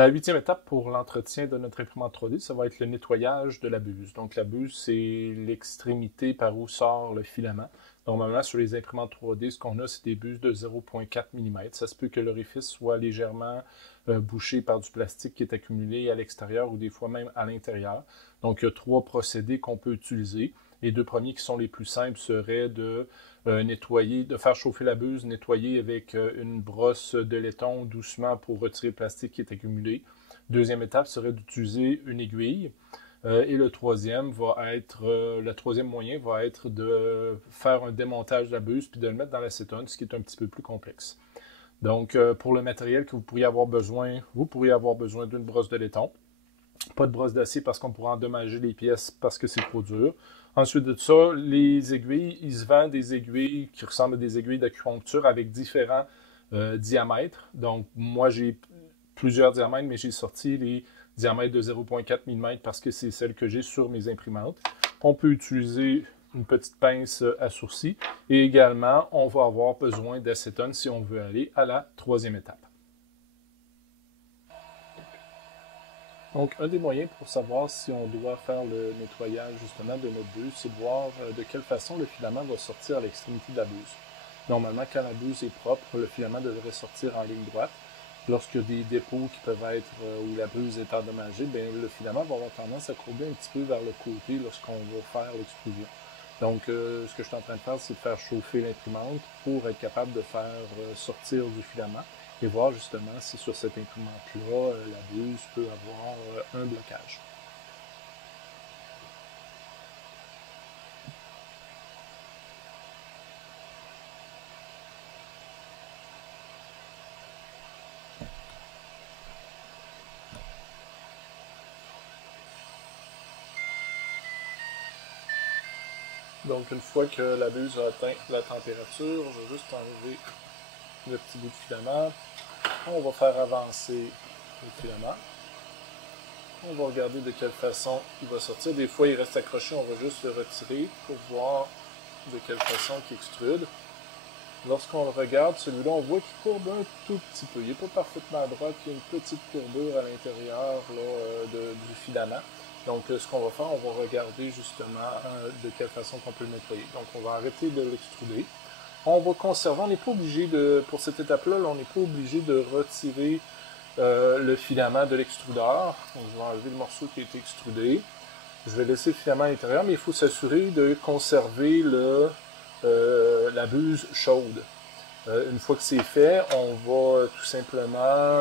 La huitième étape pour l'entretien de notre imprimante 3D, ça va être le nettoyage de la buse. Donc la buse, c'est l'extrémité par où sort le filament. Normalement, sur les imprimantes 3D, ce qu'on a, c'est des buses de 0,4 mm. Ça se peut que l'orifice soit légèrement bouché par du plastique qui est accumulé à l'extérieur ou des fois même à l'intérieur. Donc il y a trois procédés qu'on peut utiliser. Les deux premiers qui sont les plus simples seraient de nettoyer, de faire chauffer la buse, nettoyer avec une brosse de laiton doucement pour retirer le plastique qui est accumulé. Deuxième étape serait d'utiliser une aiguille. Et le troisième moyen va être de faire un démontage de la buse puis de le mettre dans l'acétone, ce qui est un petit peu plus complexe. Donc, pour le matériel que vous pourriez avoir besoin d'une brosse de laiton. Pas de brosse d'acier parce qu'on pourra endommager les pièces parce que c'est trop dur. Ensuite de ça, les aiguilles, il se vend des aiguilles qui ressemblent à des aiguilles d'acupuncture avec différents diamètres. Donc, moi, j'ai plusieurs diamètres, mais j'ai sorti les diamètres de 0,4 mm parce que c'est celle que j'ai sur mes imprimantes. On peut utiliser une petite pince à sourcils et également, on va avoir besoin d'acétone si on veut aller à la troisième étape. Donc, un des moyens pour savoir si on doit faire le nettoyage justement de notre buse, c'est de voir de quelle façon le filament va sortir à l'extrémité de la buse. Normalement, quand la buse est propre, le filament devrait sortir en ligne droite. Lorsqu'il y a des dépôts qui peuvent être où la buse est endommagée, bien, le filament va avoir tendance à courber un petit peu vers le côté lorsqu'on va faire l'extrusion. Donc, ce que je suis en train de faire, c'est de faire chauffer l'imprimante pour être capable de faire sortir du filament et voir justement si sur cette imprimante-là, la buse peut avoir un blocage. Donc, une fois que la buse a atteint la température, je vais juste enlever le petit bout de filament. On va faire avancer le filament. On va regarder de quelle façon il va sortir. Des fois, il reste accroché, on va juste le retirer pour voir de quelle façon il extrude. Lorsqu'on le regarde, celui-là, on voit qu'il courbe un tout petit peu. Il n'est pas parfaitement droit, il y a une petite courbure à l'intérieur du filament. Donc, ce qu'on va faire, on va regarder justement de quelle façon on peut le nettoyer. Donc, on va arrêter de l'extruder. On va conserver, on n'est pas obligé de, pour cette étape-là, on n'est pas obligé de retirer le filament de l'extrudeur. Donc, je vais enlever le morceau qui a été extrudé. Je vais laisser le filament à l'intérieur, mais il faut s'assurer de conserver la buse chaude. Une fois que c'est fait, on va tout simplement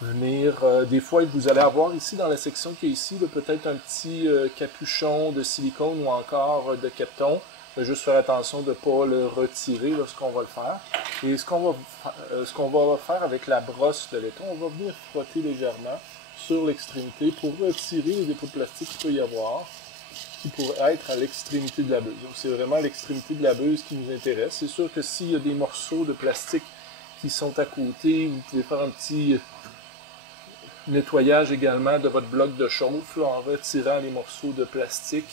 venir... des fois, vous allez avoir ici, dans la section qui est ici, peut-être un petit capuchon de silicone ou encore de Kapton. Juste faire attention de ne pas le retirer lorsqu'on va le faire. Et ce qu'on va faire avec la brosse de laiton, on va venir frotter légèrement sur l'extrémité pour retirer les dépôts de plastique qu'il peut y avoir, qui pourraient être à l'extrémité de la buse. Donc, c'est vraiment l'extrémité de la buse qui nous intéresse. C'est sûr que s'il y a des morceaux de plastique qui sont à côté, vous pouvez faire un petit nettoyage également de votre bloc de chauffe là, en retirant les morceaux de plastique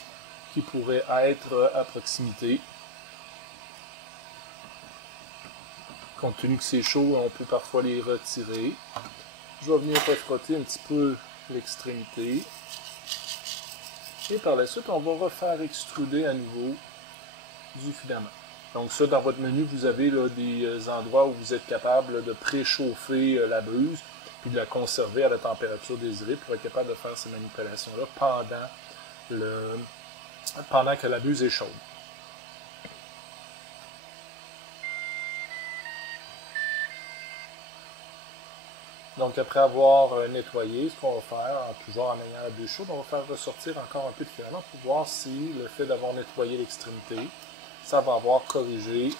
qui pourraient être à proximité. Compte tenu que c'est chaud, on peut parfois les retirer. Je vais venir refrotter un petit peu l'extrémité. Et par la suite, on va refaire extruder à nouveau du filament. Donc ça, dans votre menu, vous avez là, des endroits où vous êtes capable de préchauffer la buse puis de la conserver à la température désirée pour être capable de faire ces manipulations-là pendant que la buse est chaude. Donc après avoir nettoyé, ce qu'on va faire, toujours en ayant la buse chaude, on va faire ressortir encore un peu de filament pour voir si le fait d'avoir nettoyé l'extrémité, ça va avoir corrigé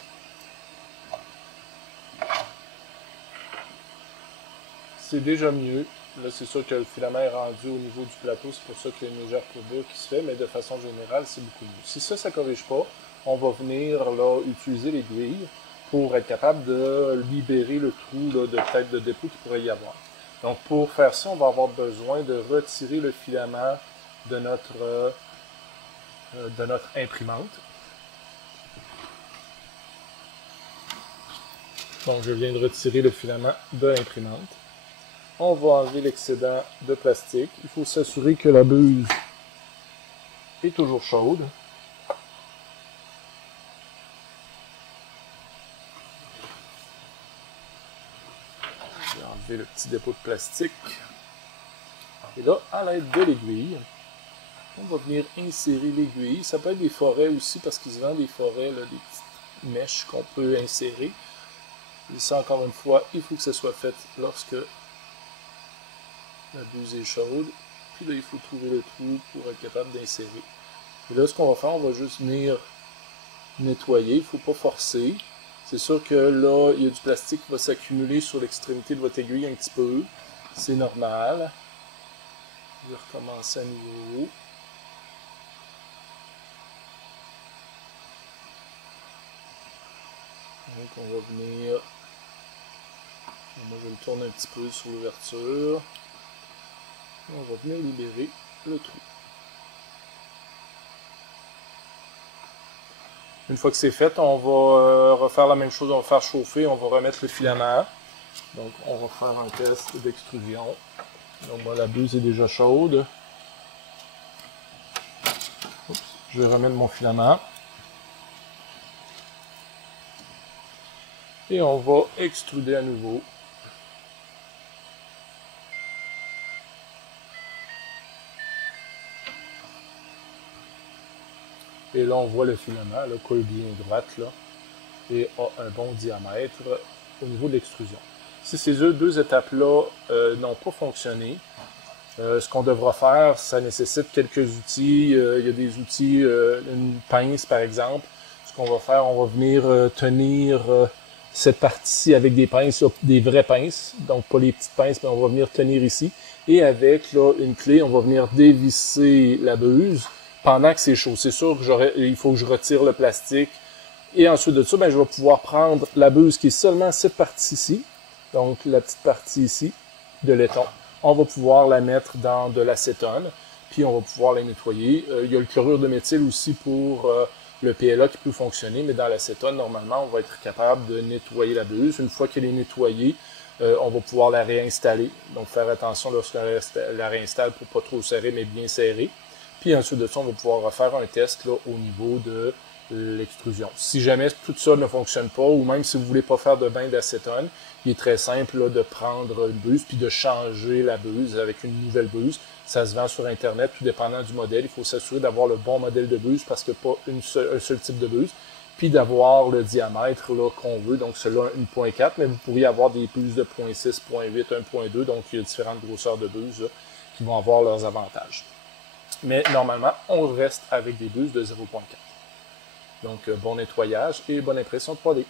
c'est déjà mieux. Là, c'est sûr que le filament est rendu au niveau du plateau, c'est pour ça qu'il y a une légère courbure qui se fait, mais de façon générale, c'est beaucoup mieux. Si ça ne corrige pas, on va venir là, utiliser l'aiguille pour être capable de libérer le trou là, de tête de dépôt qu'il pourrait y avoir. Donc, pour faire ça, on va avoir besoin de retirer le filament de notre imprimante. Donc, je viens de retirer le filament de l'imprimante. On va enlever l'excédent de plastique. Il faut s'assurer que la buse est toujours chaude. Je vais enlever le petit dépôt de plastique. Et là, à l'aide de l'aiguille, on va venir insérer l'aiguille. Ça peut être des forêts aussi, parce qu'il se vend des forêts, là, des petites mèches qu'on peut insérer. Et ça, encore une fois, il faut que ça soit fait lorsque la buse est chaude. Puis là, il faut trouver le trou pour être capable d'insérer. Et là, ce qu'on va faire, on va juste venir nettoyer. Il ne faut pas forcer. C'est sûr que là, il y a du plastique qui va s'accumuler sur l'extrémité de votre aiguille un petit peu. C'est normal. Je vais recommencer à nouveau. Donc, on va venir... Moi, je le tourne un petit peu sur l'ouverture. On va venir libérer le trou. Une fois que c'est fait, on va refaire la même chose. On va faire chauffer, on va remettre le filament. Donc, on va faire un test d'extrusion. Donc, moi, la buse est déjà chaude. Oups, je vais remettre mon filament. Et on va extruder à nouveau. Et là, on voit le filament, là, colle bien droite, là, et a un bon diamètre au niveau de l'extrusion. Si ces deux étapes-là n'ont pas fonctionné, ce qu'on devra faire, ça nécessite quelques outils. Il y a des outils, une pince par exemple. Ce qu'on va faire, on va venir tenir cette partie-ci avec des pinces, des vraies pinces, donc pas les petites pinces, mais on va venir tenir ici. Et avec là, une clé, on va venir dévisser la buse pendant que c'est chaud. C'est sûr qu'il faut que je retire le plastique. Et ensuite de ça, ben, je vais pouvoir prendre la buse qui est seulement cette partie-ci, donc la petite partie ici de laiton. On va pouvoir la mettre dans de l'acétone, puis on va pouvoir la nettoyer. Il y a le chlorure de méthyle aussi pour le PLA qui peut fonctionner, mais dans l'acétone, normalement, on va être capable de nettoyer la buse. Une fois qu'elle est nettoyée, on va pouvoir la réinstaller. Donc, faire attention lorsqu'on la réinstalle pour pas trop serrer, mais bien serrer. Puis ensuite de ça, on va pouvoir refaire un test là, au niveau de l'extrusion. Si jamais tout ça ne fonctionne pas, ou même si vous ne voulez pas faire de bain d'acétone, il est très simple là, de prendre une buse puis de changer la buse avec une nouvelle buse. Ça se vend sur Internet, tout dépendant du modèle. Il faut s'assurer d'avoir le bon modèle de buse parce que pas un seul type de buse. Puis d'avoir le diamètre qu'on veut, donc celui-là 1.4, mais vous pourriez avoir des buses de 0.6, 0.8, 1.2, donc il y a différentes grosseurs de buses là, qui vont avoir leurs avantages. Mais normalement, on reste avec des buses de 0.4. Donc, bon nettoyage et bonne impression 3D.